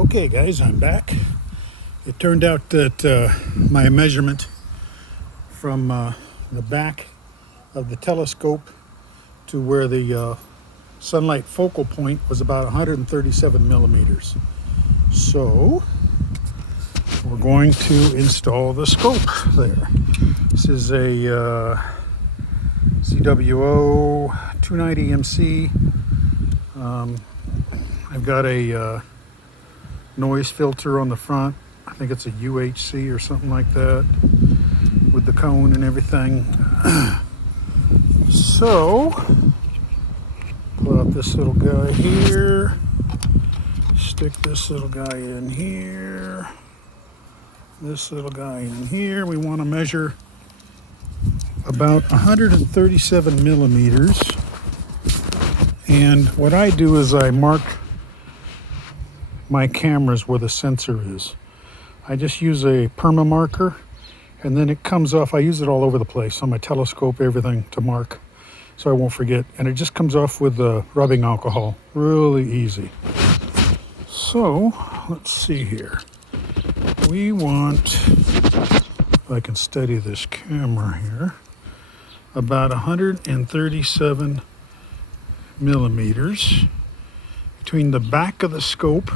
Okay guys, I'm back. It turned out that my measurement from the back of the telescope to where the sunlight focal point was about 137 millimeters. So we're going to install the scope there. This is a CWO 290 MC. I've got a noise filter on the front. I think it's a UHC or something like that with the cone and everything. So pull out this little guy here, stick this little guy in here, this little guy in here. We want to measure about 137 millimeters, and what I do is I mark my cameras where the sensor is. I just use a perma marker, and then it comes off. I use it all over the place on my telescope, everything, to mark so I won't forget, and it just comes off with the rubbing alcohol. Really easy. So let's see here. We want, if I can steady this camera here, about 137 millimeters between the back of the scope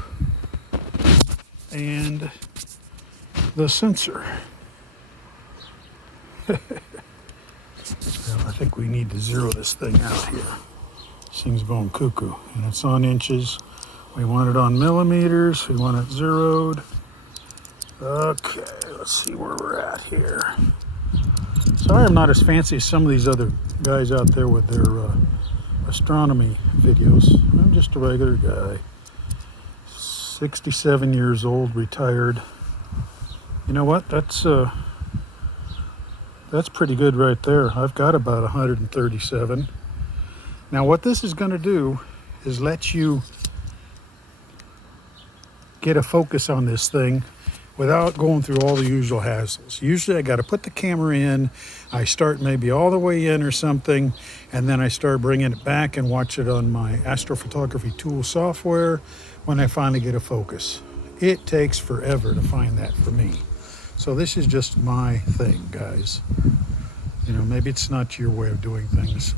and the sensor. Well, I think we need to zero this thing out here. This thing's going cuckoo, and it's on inches. We want it on millimeters. We want it zeroed. Okay, let's see where we're at here. Sorry I'm not as fancy as some of these other guys out there with their astronomy videos. I'm just a regular guy. 67 years old, retired. You know what? That's pretty good right there. I've got about 137. Now what this is going to do is let you get a focus on this thing without going through all the usual hassles. Usually I got to put the camera in, I start maybe all the way in or something, and then I start bringing it back and watch it on my astrophotography tool software when I finally get a focus. It takes forever to find that for me. So this is just my thing, guys. You know, maybe it's not your way of doing things.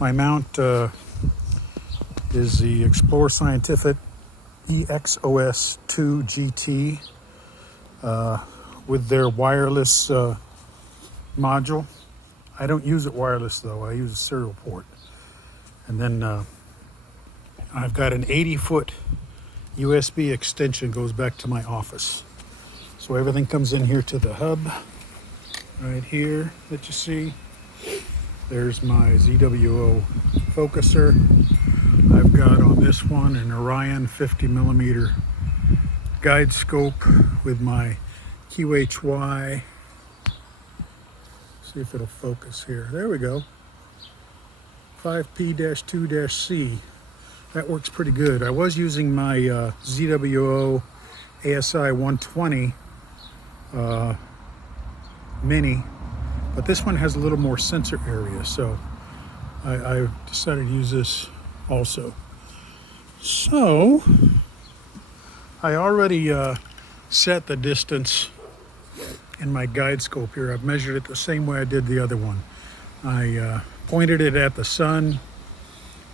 My mount is the Explore Scientific EXOS 2 GT with their wireless module. I don't use it wireless though, I use a serial port. And then I've got an 80-foot USB extension, goes back to my office. So everything comes in here to the hub right here that you see. There's my ZWO focuser. I've got on this one an Orion 50 millimeter guide scope with my QHY. See if it'll focus here. There we go. 5P-2-C. That works pretty good. I was using my ZWO ASI 120 mini, but this one has a little more sensor area, so I decided to use this also. So I already set the distance in my guide scope here. I've measured it the same way I did the other one. I pointed it at the sun.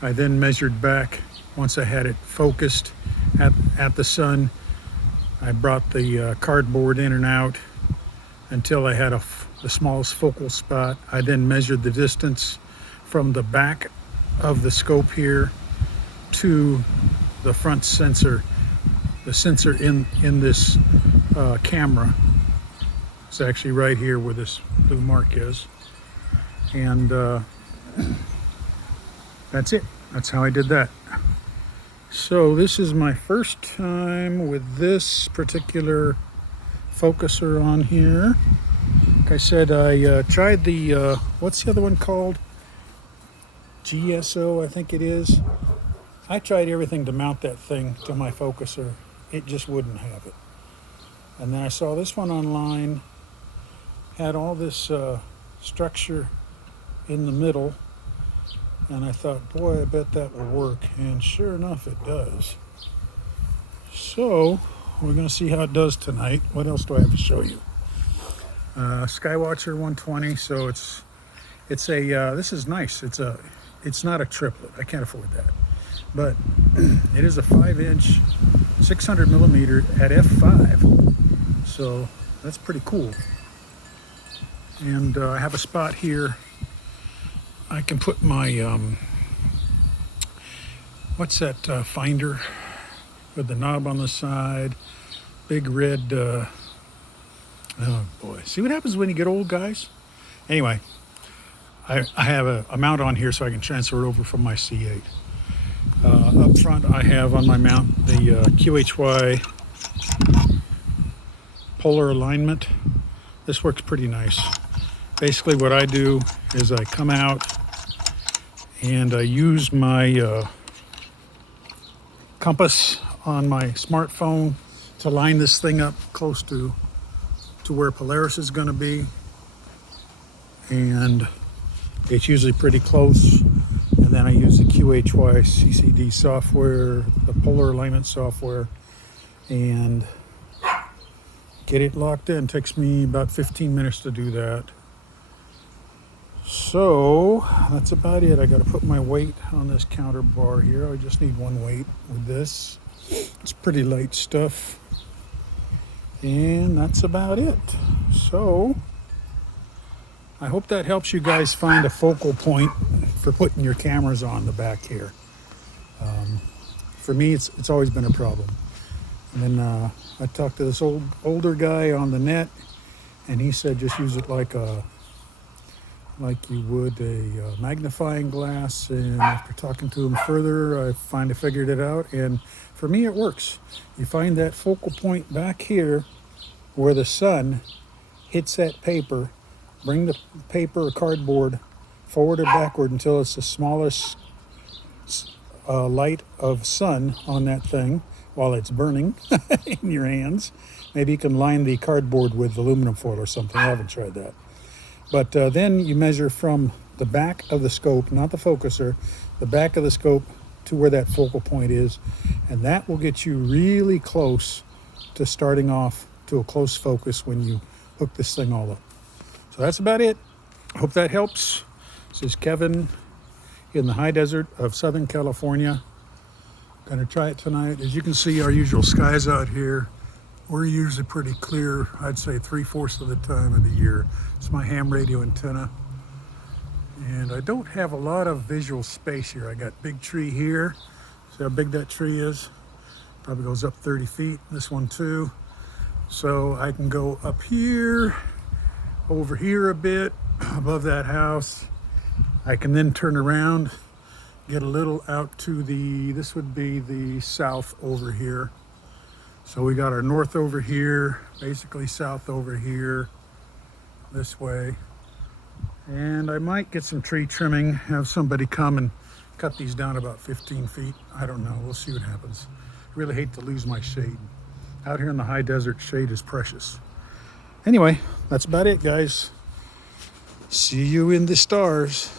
I then measured back once I had it focused at the sun. I brought the cardboard in and out until I had the smallest focal spot. I then measured the distance from the back of the scope here to the front sensor. The sensor in this camera is actually right here where this blue mark is. And that's it. That's how I did that. So this is my first time with this particular focuser on here. Like I said, I tried the, what's the other one called? GSO, I think it is. I tried everything to mount that thing to my focuser. It just wouldn't have it. And then I saw this one online, had all this structure in the middle, and I thought, boy, I bet that will work. And sure enough, it does. So we're going to see how it does tonight. What else do I have to show you? Skywatcher 120. So it's a this is nice. It's not a triplet. I can't afford that, but it is a 5-inch 600 millimeter at f5. So that's pretty cool. And I have a spot here. I can put my what's that finder with the knob on the side, big red. Oh boy! See what happens when you get old, guys. Anyway, I have a mount on here so I can transfer it over from my C8. Up front, I have on my mount the QHY polar alignment. This works pretty nice. Basically what I do is I come out and I use my compass on my smartphone to line this thing up close to where Polaris is going to be, and it's usually pretty close. And then I use the QHY CCD software, the polar alignment software, and get it locked in. It takes me about 15 minutes to do that. So that's about it. I got to put my weight on this counter bar here. I just need one weight with this. It's pretty light stuff. And that's about it. So I hope that helps you guys find a focal point for putting your cameras on the back here. For me, it's always been a problem. And then I talked to this older guy on the net, and he said just use it like you would a magnifying glass. And after talking to him further, I finally figured it out, and for me it works. You find that focal point back here where the sun hits that paper. Bring the paper or cardboard forward or backward until it's the smallest light of sun on that thing while it's burning in your hands. Maybe you can line the cardboard with aluminum foil or something. I haven't tried that. But then you measure from the back of the scope, not the focuser, the back of the scope to where that focal point is, and that will get you really close to starting off to a close focus when you hook this thing all up. So that's about it. I hope that helps. This is Kevin in the high desert of Southern California. Gonna try it tonight. As you can see, our usual skies out here. We're usually pretty clear, I'd say 3/4 of the time of the year. It's my ham radio antenna. And I don't have a lot of visual space here. I got big tree here. See how big that tree is? Probably goes up 30 feet. This one too. So I can go up here, over here a bit, above that house. I can then turn around, get a little out to this would be the south over here. So we got our north over here, basically south over here, this way. And I might get some tree trimming, have somebody come and cut these down about 15 feet. I don't know, we'll see what happens. I really hate to lose my shade. Out here in the high desert, shade is precious. Anyway, that's about it, guys. See you in the stars.